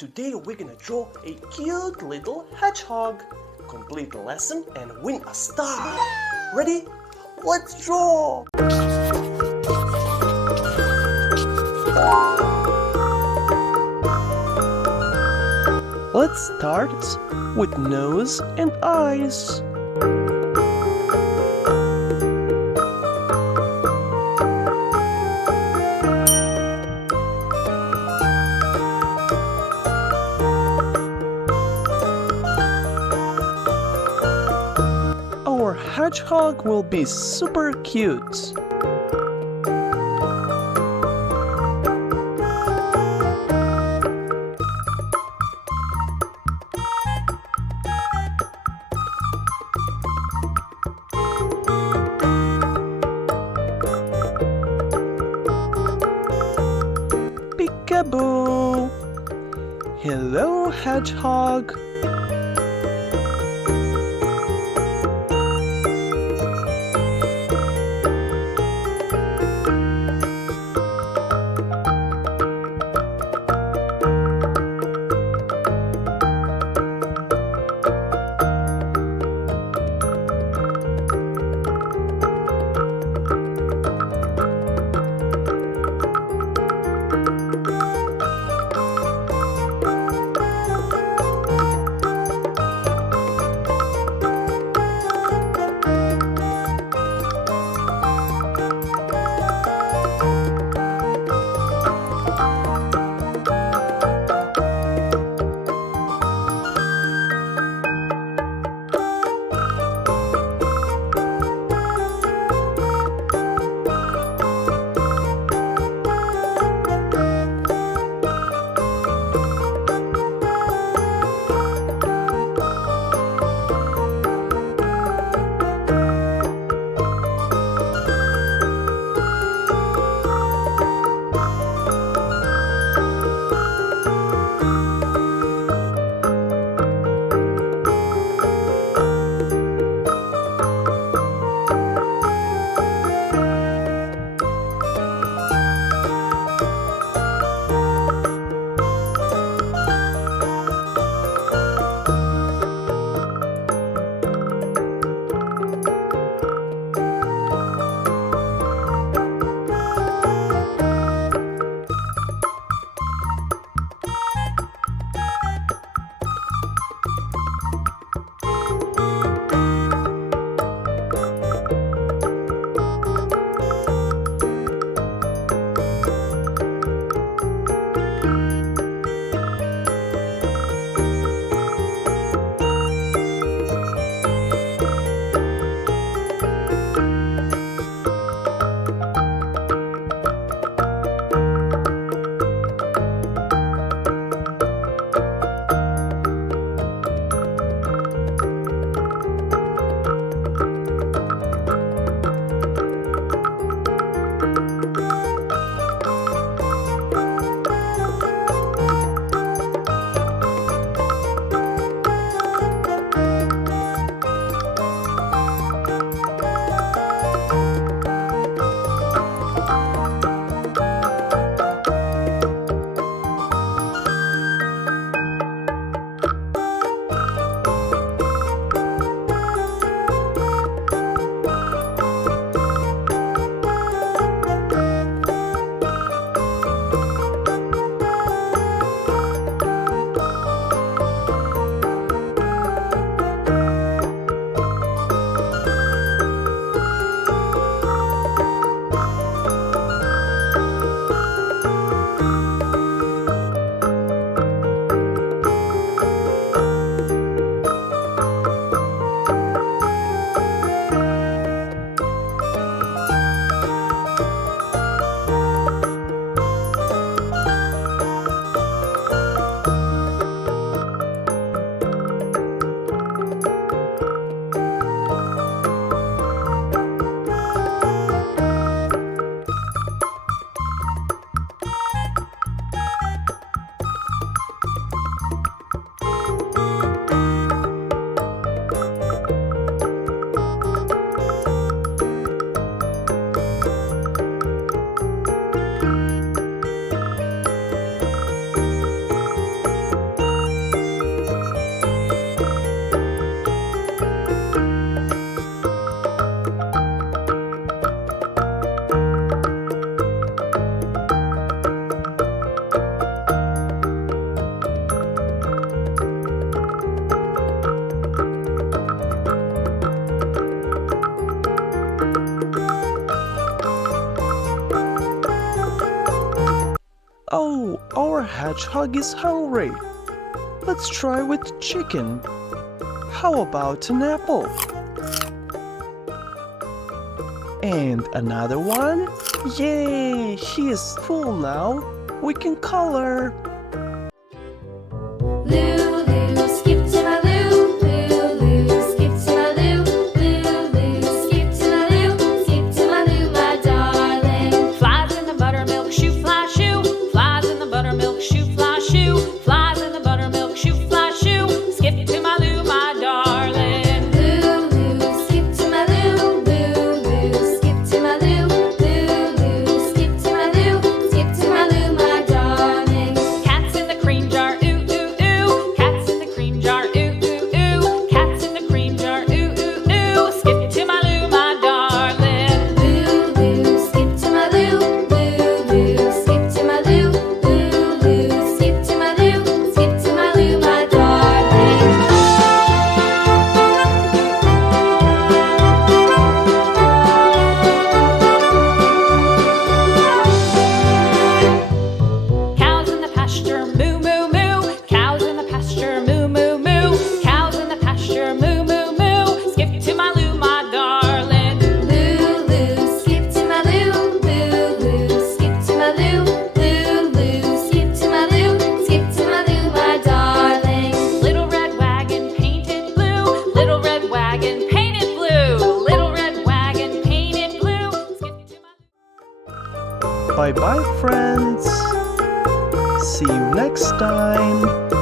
Today we're gonna draw a cute little hedgehog. Complete the lesson and win a star. Ready? Let's draw! Let's start with nose and eyes. Our hedgehog will be super cute. Peekaboo! Hello, hedgehog. Oh, our hedgehog is hungry. Let's try with chicken. How about an apple? And another one? Yay! He is full now. We can color. Lulu, skip to my Lou. Lulu, skip to my Lou. Lulu, skip to my Lou. Skip to my Lou, my darling. Flies in the buttermilk shoe, fly shoe. Flies in the buttermilk shoe, fly shoe. Flies in the buttermilk shoe, fly shoe. Skip to my Lou, my darling. Lulu, skip to my Lou. Lulu, skip to my Lou. Lulu, skip to my Lou. Skip to my Lou, my darling. Cats in the cream jar, ooh ooh ooh. Cats in the cream jar, ooh ooh ooh. Cats in the cream jar, ooh ooh ooh. Skip to my Lou, my darling. Lulu, skip to my Lou. Lulu, skip to my Lou. Lulu, skip to my Lou. Skip to my Lou, my darling. Cows in the pasture, moo moo moo. Cows in the pasture, moo moo moo. Cows in the pasture, moo moo moo. Skip to my Lou, my darling. Lulu, skip to my Lou. Lulu, skip to my Lou. Lulu, skip to my Lou. Skip to my Lou, my darling. Little red wagon painted blue. Little red wagon painted blue. Little red wagon painted blue. Skip to my Bye bye, friends. See you next time.